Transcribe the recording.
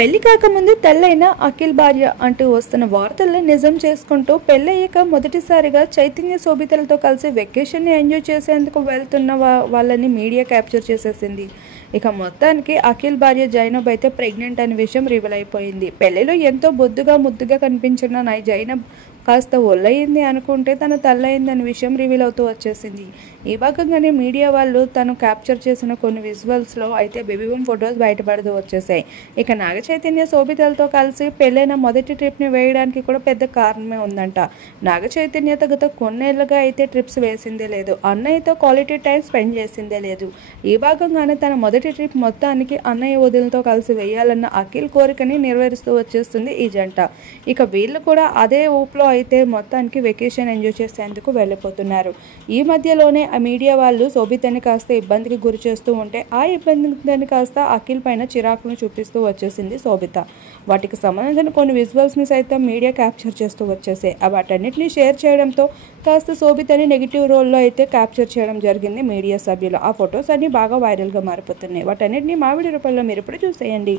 పెళ్లి కాకముందు తెల్లైన అఖిల్ భార్య అంటూ వస్తున్న వార్తల్ని నిజం చేసుకుంటూ పెళ్ళయ్యాక మొదటిసారిగా చైతన్య శోభితలతో కలిసి వెకేషన్ని ఎంజాయ్ చేసేందుకు వెళ్తున్న వాళ్ళని మీడియా క్యాప్చర్ చేసేసింది. ఇక మొత్తానికి అఖిల్ భార్య జైనబ్ అయితే ప్రెగ్నెంట్ అనే విషయం రివీల్ అయిపోయింది. పెళ్లిలో ఎంతో బొద్దుగా ముద్దుగా కనిపించిన జైనబ్ కాస్త ఒళ్ళయింది అనుకుంటే తన తల్లయింది అనే విషయం రివీల్ అవుతూ వచ్చేసింది. ఈ భాగంగానే మీడియా వాళ్ళు తను క్యాప్చర్ చేసిన కొన్ని విజువల్స్లో అయితే బేబీ బూమ్ ఫొటోస్ బయటపడుతూ వచ్చేసాయి. ఇక నాగ చైతన్య శోభితలతో కలిసి పెళ్ళైన మొదటి ట్రిప్ని వేయడానికి కూడా పెద్ద కారణమే ఉందంట. నాగ చైతన్యతో గత కొన్నేళ్లుగా అయితే ట్రిప్స్ వేసిందే లేదు, అన్నయ్యతో క్వాలిటీ టైం స్పెండ్ చేసిందే లేదు. ఈ భాగంగానే తన మొదటి ట్రిప్ మొత్తానికి అన్నయ్య వదినతో కలిసి వేయాలన్న అఖిల్ కోరికని నెరవేరుస్తూ వచ్చేస్తుంది ఈ జంట. ఇక వీళ్ళు కూడా అదే ఊపులో అయితే మొత్తానికి వెకేషన్ ఎంజాయ్ చేసేందుకు వెళ్ళిపోతున్నారు. ఈ మధ్యలోనే ఆ మీడియా వాళ్ళు శోభితని కాస్త ఇబ్బందికి గురి చేస్తూ ఉంటే ఆ ఇబ్బందిని కాస్త అఖిల్ పైన చిరాకును చూపిస్తూ వచ్చేసింది శోభిత. వాటికి సంబంధించిన కొన్ని విజువల్స్ని సైతం మీడియా క్యాప్చర్ చేస్తూ వచ్చేసాయి. వాటన్నిటిని షేర్ చేయడంతో కాస్త శోభితని నెగిటివ్ రోల్లో అయితే క్యాప్చర్ చేయడం జరిగింది మీడియా సభ్యులు. ఆ ఫొటోస్ అన్ని బాగా వైరల్గా మారిపోతున్నాయి. వాటన్నిటిని మా వీడియో రూపంలో మీరు ఇప్పుడు చూసేయండి.